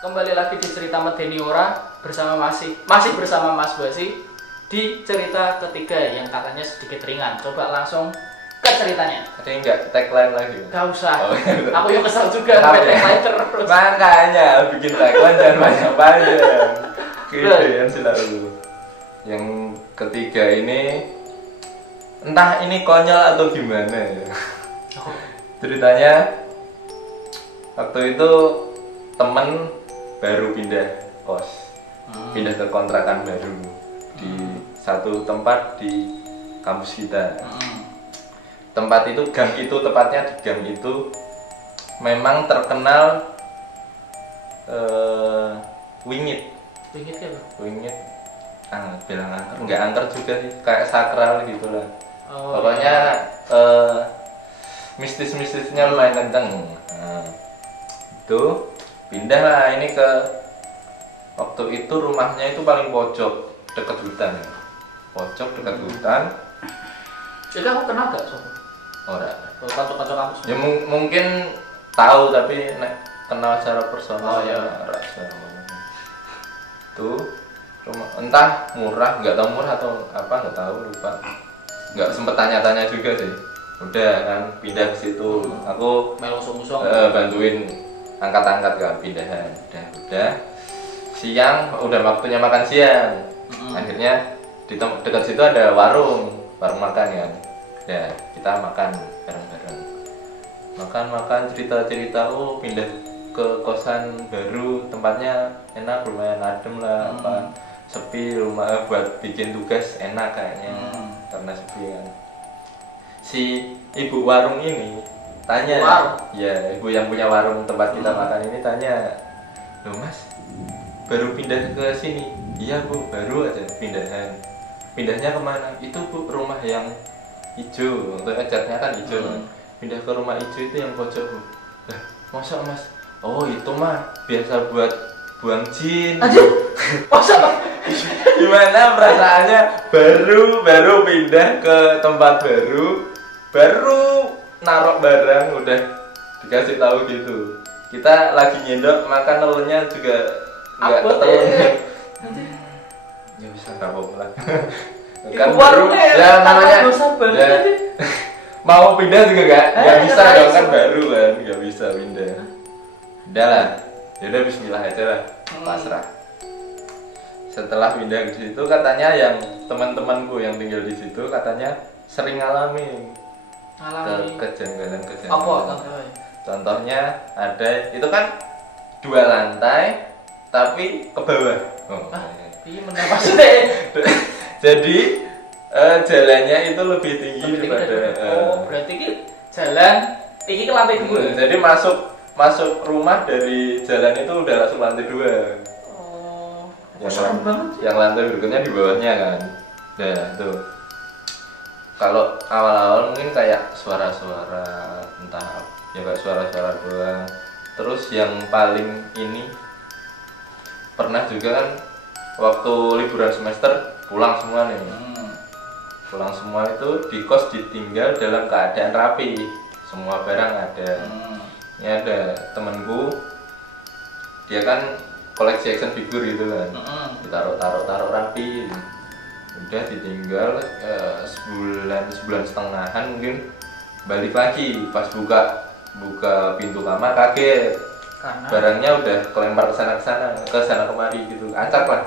Kembali lagi di cerita Medeniora bersama masih bersama Mas Basi di cerita ketiga yang katanya sedikit ringan. Coba langsung ke ceritanya. Ada yang enggak tagline lagi? Gak usah. Oh, Aku yang kesel juga sampai tagline terus. Makanya bikin tagline dan panjang-panjang. Kegedean selalu. Yang ketiga ini entah ini konyol atau gimana ya. Ceritanya waktu itu temen baru pindah kos, pindah ke kontrakan baru di satu tempat di kampus kita. Tempat itu, gang itu, tepatnya di gang itu memang terkenal wingit. Wingit ya, Bang? Wingit, bilang angker, enggak angker juga sih, kayak sakral gitu lah. Oh, Pokoknya mistis-mistisnya lumayan kenceng. Nah, itu pindah lah ini ke, waktu itu rumahnya itu paling pojok dekat hutan, pojok dekat hutan. Jadi aku kenal gak sob? Ora. Kocok-kocok kamu. Ya mungkin tahu tapi nek kenal secara personal Oh, ya. rasa. Tuh rumah entah murah, nggak tahu murah atau apa, nggak tahu, lupa. Nggak sempet tanya-tanya juga sih. Udah kan pindah ke situ. Aku Melosong-musong. bantuin angkat-angkat kan pindahan. Udah. Siang udah waktunya makan siang. Akhirnya di dekat situ ada warung makan kan. Ya, kita makan bareng-bareng. Makan cerita-cerita, oh pindah ke kosan baru, tempatnya enak, lumayan adem lah, apa sepi, rumah buat bikin tugas enak kayaknya. Karena sepi kan. Si ibu warung ini tanya, ya ibu yang punya warung tempat kita makan ini tanya, loh mas, baru pindah ke sini? Iya bu, baru aja pindahan. Pindahnya kemana? Itu bu, rumah yang hijau, untuk catnya kan hijau. Pindah ke rumah hijau itu yang pojok bu. Lah, masa mas? Oh itu mah biasa buat buang jin. Aduh, masa? Gimana perasaannya baru pindah ke tempat baru narok barang udah dikasih tahu gitu. Kita lagi nyendok makan telurnya juga nggak ketemu. Ya bisa nggak apa-apa lah. Kan baru ya namanya ya, mau pindah juga nggak bisa dong, kan baru kan nggak bisa pindah. Udah lah, yaudah bismillah aja lah, pasrah. Setelah pindah ke situ katanya yang teman-temanku yang tinggal di situ katanya sering ngalamin kejanggalan. Apa? Contohnya ada itu kan 2 lantai tapi ke bawah. Iya benar maksudnya. Jadi jalannya itu lebih tinggi daripada. Berarti ini jalan tinggi ke lantai 2. Jadi masuk rumah dari jalan itu udah langsung lantai 2. Yang lantai berikutnya di bawahnya kan. Nah tuh, kalau awal-awal mungkin kayak suara-suara entah ya, kayak suara-suara doang. Terus yang paling ini pernah juga kan waktu liburan semester pulang semua nih. Pulang semua itu di kos ditinggal dalam keadaan rapi, semua barang ada. Ini ada temenku, dia kan koleksi action figure gitu kan, ditaruh rapi. Udah ditinggal sebulan setengahan mungkin, balik lagi pas buka pintu kamar kaget karena barangnya udah kelempar ke sana kemari gitu, acak lah.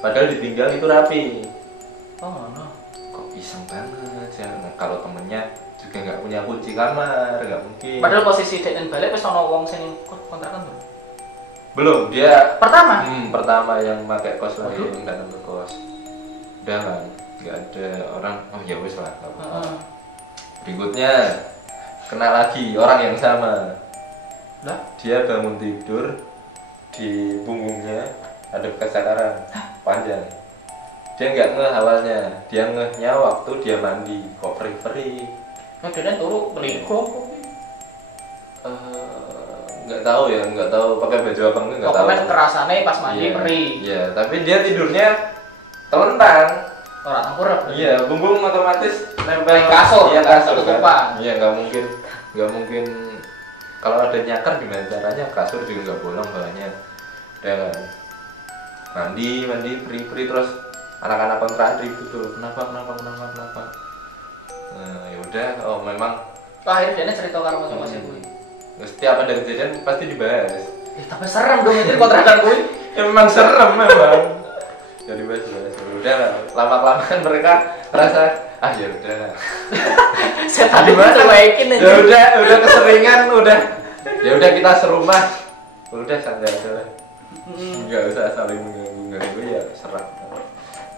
Padahal ditinggal itu rapi. Oh no, kok iseng banget ya. Kalau temennya juga nggak punya kunci kamar, nggak mungkin. Padahal posisi dek dan balik wis ono wong sing kontrakan tuh. Belum, dia pertama yang pakai kos lagi, yang datang ke kos. Udah kan, nggak ada orang. Oh ya wis lah, nggak apa-apa. Berikutnya kena lagi orang yang sama. Lah, dia bangun tidur, di punggungnya ada bekas cakaran panjang. Dia nggak ngeh awalnya, dia ngehnya waktu dia mandi kok perih-perih. Dia turu melingkup. Nggak tahu pakai baju apa enggak tahu. Pokoknya kerasane pas mandi perih. Iya, tapi dia tidurnya telentang. Orang tengkurap. Iya, punggung otomatis nempel kasur. Iya, kasur kan. Iya, nggak mungkin. Kalau ada nyakar gimana caranya? Kasur juga nggak bolong bahannya. udah kan mandi peri terus anak-anak kontrakan ribut tuh kenapa nah ya udah oh memang akhirnya dia cerita karo masing-masing kuwi. Setiap ada kejadian pasti dibahas. Tapi serem dong itu kontrakan kuwi. Ya memang serem memang. Jadi bahas. Udah lama-kelamaan mereka merasa ya udah. Setan itu cuekin aja. Ya udah keseringan Ya udah kita serumah. Udah santai aja lah. Enggak usah saling mengganggu ya serah.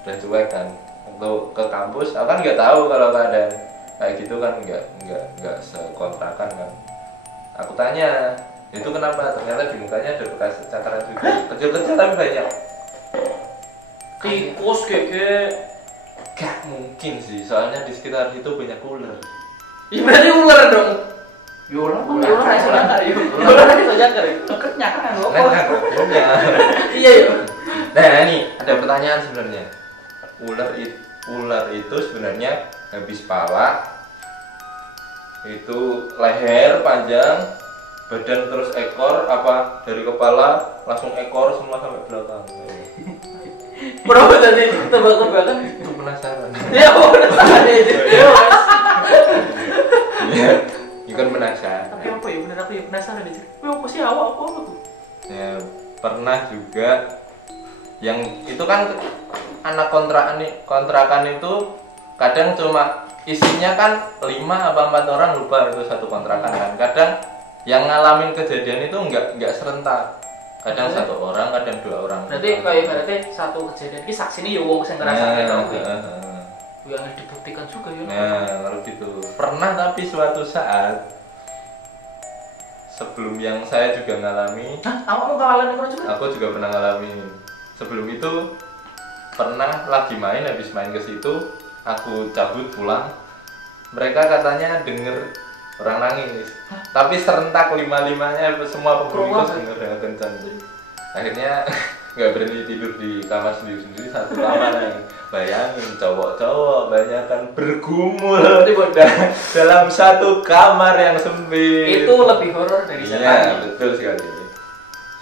Udah cuek kan. Untuk ke kampus, aku kan nggak tahu kalau keadaan kayak gitu kan nggak sekontrakan kan. Aku tanya, itu kenapa? Ternyata di mukanya ada bekas cakaran juga. Kecil-kecil tapi banyak. Tikus gege. Gak mungkin sih, soalnya di sekitar itu banyak ular. Ya berarti ular dong. Ular iso nyakar yo. Ular iso nyakar. Deket nyakar lho. Iya yo. Nah, ini ada pertanyaan sebenarnya. Ular itu sebenarnya habis pala itu leher panjang, badan terus ekor apa dari kepala langsung ekor semua sampai belakang. Bro tadi tebak-tebakan Itu penasaran. ya penasaran itu. Iya, itu kan penasaran. Tapi apa ya bener aku ya penasaran aja. Apa sih awak apa tuh? Ya pernah juga yang itu kan anak kontrakan itu kadang cuma isinya kan 5 apa 4 orang lupa itu satu kontrakan kan. Kadang yang ngalamin kejadian itu enggak serentak. Kadang 1 orang, kadang 2 orang. Berarti satu kejadian ini saksi ini ya wong sing ngrasakne tau kuwi. Yang dibuktikan juga ya. Nah, kalau gitu. Pernah tapi suatu saat sebelum yang saya juga ngalami. Hah? Awakmu kawalan ngono juga? Aku juga pernah ngalamin. Sebelum itu pernah lagi main, habis main ke situ, aku cabut pulang. Mereka katanya denger orang nangis. Tapi serentak 5-5-nya semua penghuni itu denger dengan kencang. Akhirnya nggak berani tidur di kamar sendiri-sendiri satu kamar. Bayangin cowok-cowok banyak kan bergumul dalam satu kamar yang sempit. Itu lebih horor dari setan. Iya, betul sekali.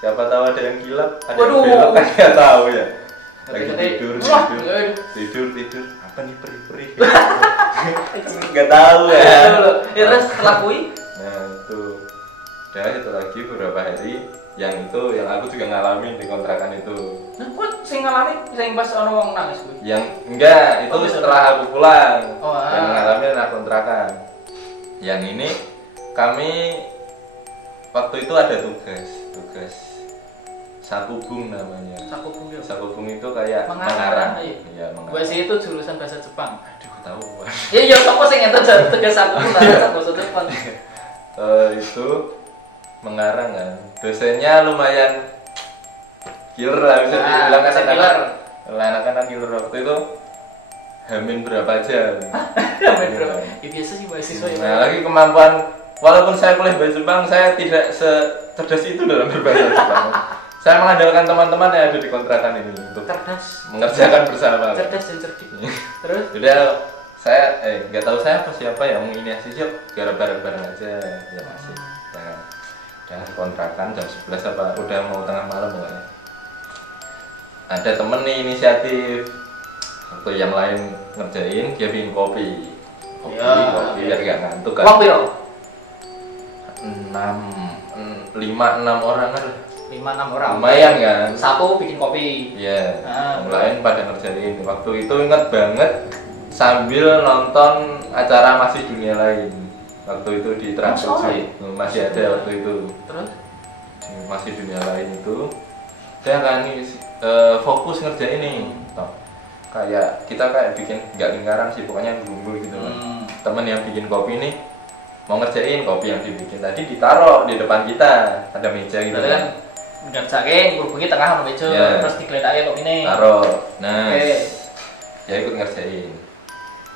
Siapa tahu ada yang kilap, ada Waduh. yang belok kan nggak tahu ya. Lagi Wah, tidur. Apa nih peri-peri? Nggak tahu ya. Ya terus setelah kuwi? Nah itu, udah itu lagi beberapa hari. Yang itu yang aku juga ngalamin di kontrakan itu. Nah, kuwi sing ngalami sing pas ono wong nangis kuwi. Yang enggak, itu setelah aku pulang. Yang ngalamin anak kontrakan. Yang ini kami waktu itu ada tugas sakubung namanya. Sakubung itu kayak mengarang. Iya, mengarang. Bahasa itu jurusan bahasa Jepang. Aduh, tahu. Ya sapa sing enten tugas sakubung lah bahasa Jepang. Itu mengarang kan. Dosennya lumayan killer lah bisa dibilang anak-anak killer waktu itu. Hamin berapa jam? Hamin berapa? Ya biasa sih mahasiswa ya. Nah, lagi kemampuan walaupun saya kuliah bahasa Jepang, saya tidak secerdas itu dalam berbahasa Jepang. Saya mengandalkan teman-teman yang ada di kontrakan ini untuk cerdas mengerjakan bersama. Cerdas dan cerdik. Terus? Udah saya nggak tahu saya siapa yang menginisiasi yuk biar bareng-bareng aja ya masih. Nah, udah kontrakan jam 11 apa udah mau tengah malam pokoknya. Ada temen nih inisiatif. Waktu yang lain ngerjain dia bikin kopi biar gak ngantuk kan. Uang piro? 5-6 orang kan. 5-6 orang. Lumayan kan. Satu bikin kopi. Iya. Yang lain pada ngerjain. Waktu itu inget banget sambil nonton acara Masih Dunia Lain. Waktu itu di Trans 7 masih ada waktu itu. Terus Masih Dunia Lain itu saya kan fokus ngerjain nih. Kayak kita kayak bikin nggak lingkaran sih pokoknya gumbul gitu kan. Temen yang bikin kopi nih mau ngerjain kopi yang dibikin tadi ditaruh di depan kita ada meja gitu kan. Ngerjain ngubungi tengah sama meja terus digeletaknya kok ini. Taruh. Nah. Ya ikut ngerjain.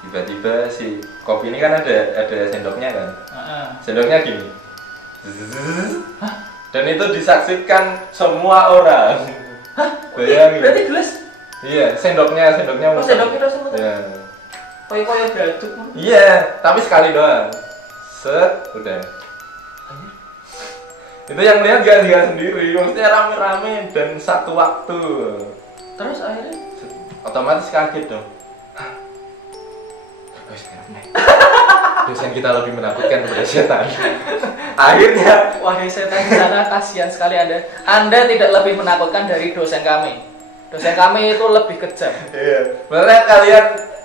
Tiba-tiba si kopi ini kan ada sendoknya kan. Sendoknya gini. Dan itu disaksikan semua orang. Bayangin. Berarti gelas. Iya, sendoknya Oh, sendoknya terus semua. Iya. Koyo gaduk. Iya, tapi sekali doang. Set, udah. Itu yang lihat gak dia sendiri, maksudnya rame-rame dan satu waktu. Terus akhirnya Otomatis kaget dong. Hah? Dosen kita lebih menakutkan daripada setan. Akhirnya, wahai setan di sana, kasihan sekali Anda. Anda tidak lebih menakutkan dari dosen kami. Dosen kami itu lebih kejam. iya. Maksudnya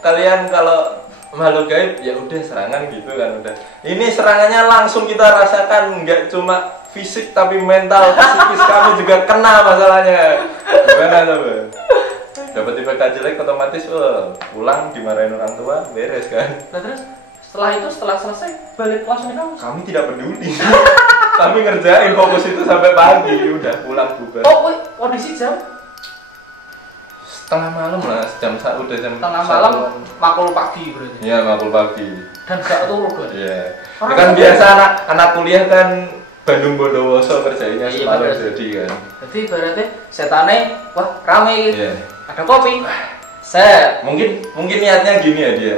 kalian kalau makhluk gaib ya udah serangan gitu kan udah. Ini serangannya langsung kita rasakan, nggak cuma fisik tapi mental, psikis kami juga kena masalahnya. Gimana coba? Dapat IPK jelek otomatis pulang dimarahin orang tua, beres kan. Nah terus setelah selesai balik langsung ke kampus. Kami tidak peduli. Kami ngerjain fokus itu sampai pagi, udah pulang bubar. Oh, kondisi jam Setengah malam lah, udah jam tengah malam, makul pagi berarti. Iya, makul pagi. Dan gak turu kan? Iya. Itu kan biasa anak kuliah kan Bandung Bondowoso kerjanya semalam jadi kan. Jadi berarti setane wah rame. Iya. Ada kopi. Set. Mungkin niatnya gini ya dia.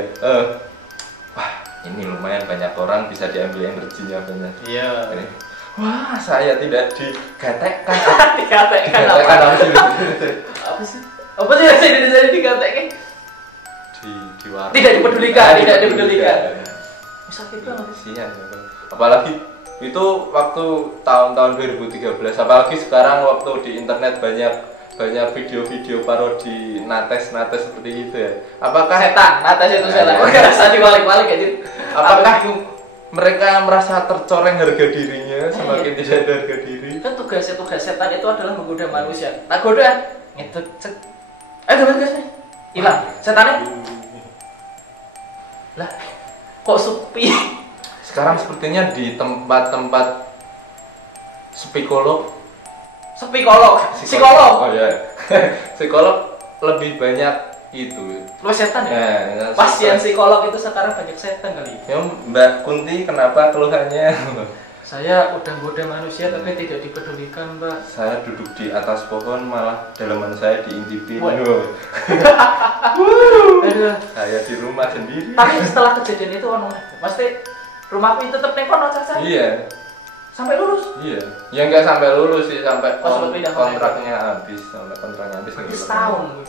Wah, ini lumayan banyak orang bisa diambil energinya banyak. Iya. Wah, saya tidak digatekkan. Digatekkan apa sih? Apa sih? Apa sih yang saya digatekkan? Di warung. Tidak dipedulikan. Bisa gitu banget. Sian gitu. Apalagi itu waktu tahun-tahun 2013, apalagi sekarang waktu di internet banyak video-video parodi nates seperti itu ya. Apakah setan? Nates itu salah. Oke, rasa dibalik-balik aja. Apakah mereka merasa tercoreng harga dirinya semakin tidak ada harga diri? Kan tugas setan itu adalah menggoda manusia. Tak goda, ngedek cek. Dapat gasnya. Hilang. Setannya? Lah, kok sepi? Sekarang sepertinya di tempat-tempat psikolog. Oh ya. Psikolog lebih banyak itu. Lu setan ya? Nah, pasien psikolog itu sekarang banyak setan kali. Ya, Mbak Kunti kenapa keluhannya? Saya udah goda manusia tapi tidak dipedulikan, Mbak. Saya duduk di atas pohon malah dalaman saya diintipin. Aduh. Saya di rumah sendiri. Tapi setelah kejadian itu pasti rumahku itu tetap nekon caca. Iya. Sampai lulus. Iya. Ya enggak sampai lulus sih, sampai kontraknya habis. Setahun.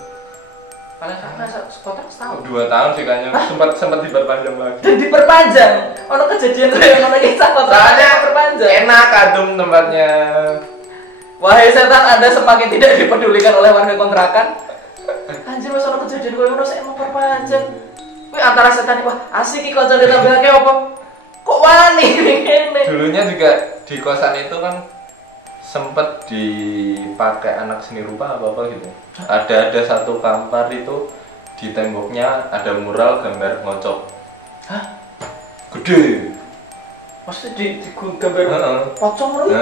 Paling kontrak setahun. 2 tahun sih kayaknya. Sempat diperpanjang lagi. Dan diperpanjang. Ono kejadian yang ono kisah kontraknya diperpanjang. Enak adem tempatnya. Wahai setan, Anda semakin tidak dipedulikan oleh warga kontrakan. Anjir, wis ono kejadian koyo ngono sik mau perpanjang. Kuwi antara setan wah asik iki kanca ditambahke apa? Kok wani ngene. Dulunya juga di kosan itu kan sempet dipakai anak seni rupa apa gitu. Ada satu kamar itu di temboknya ada mural gambar ngocok. Hah? Gede. Maksudnya di gambar pocong lu?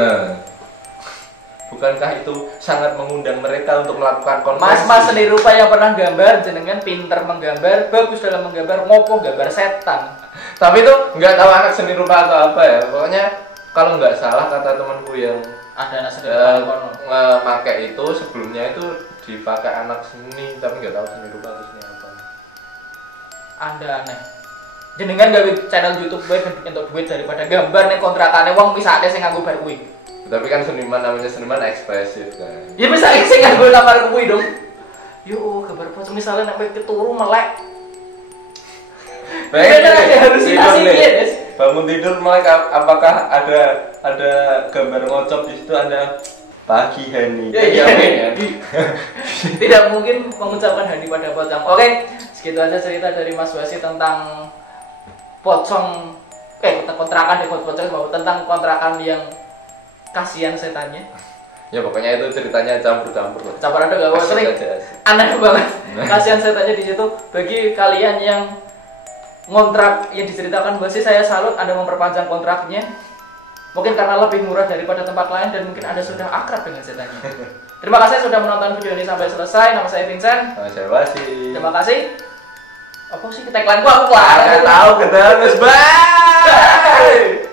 Bukankah itu sangat mengundang mereka untuk melakukan konversi? Mas seni rupa yang pernah gambar jenengan pinter menggambar, bagus dalam menggambar, ngopo gambar setan. Tapi itu nggak tahu anak seni rupa atau apa ya. Pokoknya kalau nggak salah kata temanku yang ada anak seni rupa pakai itu sebelumnya itu dipakai anak seni, tapi nggak tahu seni rupa itu seni apa. Anda aneh. Jenengan gawe channel YouTube bae untuk duit daripada gambar ning kontrakane wong misake sing nganggo bar kuwi. Tapi kan seniman namanya seniman ekspresif kan. Ya misake sing nganggo bar kuwi dong. Yo gambar pocong misalnya nek keturu melek. Harus bangun tidur melek, apakah ada gambar ngocok di situ, ada pagi Hani. Ya. Tidak mungkin mengucapkan Hani pada pocong. Oke, segitu aja cerita dari Mas Wasi tentang pocong kontrakan di pocong, tentang kontrakan yang kasihan setannya. Ya pokoknya itu ceritanya campur-campur lah. Campur ada gak sering aneh banget. Kasihan setannya di situ. Bagi kalian yang ngontrak yang diceritakan Wasi, saya salut Anda memperpanjang kontraknya. Mungkin karena lebih murah daripada tempat lain dan mungkin Anda sudah akrab dengan setannya. Terima kasih sudah menonton video ini sampai selesai. Nama saya Vincent. Nama saya Wasi. Terima kasih. Apa sih tagline gua? Aku kelar. Tahu, kita harus bye.